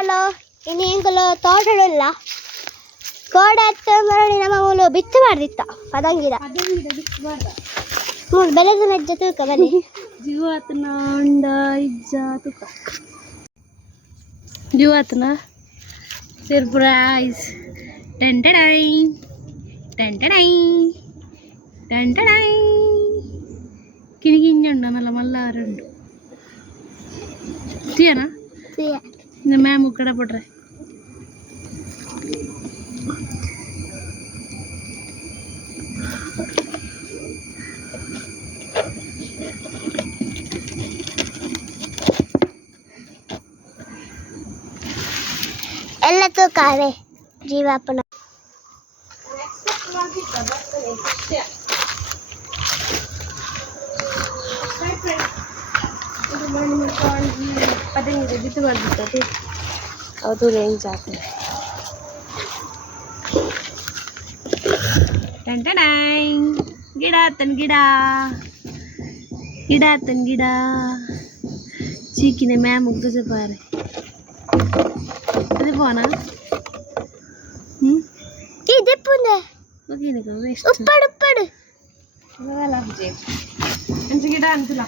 hello ಇನ್ನು ಎಂಕಲು ತೋಟಡಿಲ್ಲ ಕೋಡೆ ಹತ್ತು ಮರಳಿ ನಮ್ಮ ಮೂಲು ಬಿತ್ತು ಮಾಡ್ದಿತ್ತ ಪದಂಗಿದ ಬೆಳೆದ ನಜ್ಜ ತೂಕ ಬನ್ನಿ ಜೀವಾತನ ಅಂಡ ಇಜ್ಜ ತೂಕ ಜೀವಾತನ ಸರ್ಪ್ರೈಸ್ ಟಂಟಡೈ ಟಂಟಡೈ ಟಂಟಡೈ కినిగింజండు నల్ల మల్లారెండు తీయనా మేము ఇక్కడ పడ్రే ಎಲ್ಲ ತೂಕಾವೆ ಜೀವಾಪನ ಪದಂಗಿದೆ ಬಿದ್ದು ಬರ್ಬಿಟ್ಟದೆ ಅದು ರೇಂಜ್ ಆಗ್ತದೆ ಟಂಟಡೈ ಗಿಡ ಆತನ್ ಗಿಡ ಗಿಡ ಆತನ್ ಗಿಡ ಚೀಕಿನ ಮ್ಯಾ ಮುಗ್ದು ಬಾರೆ ಅದೇ పోనా ఇది పుందే ఓకే నీకు వేస్ట్ ఉప్పడు ఉప్పడు మంచి గిడ అంతులా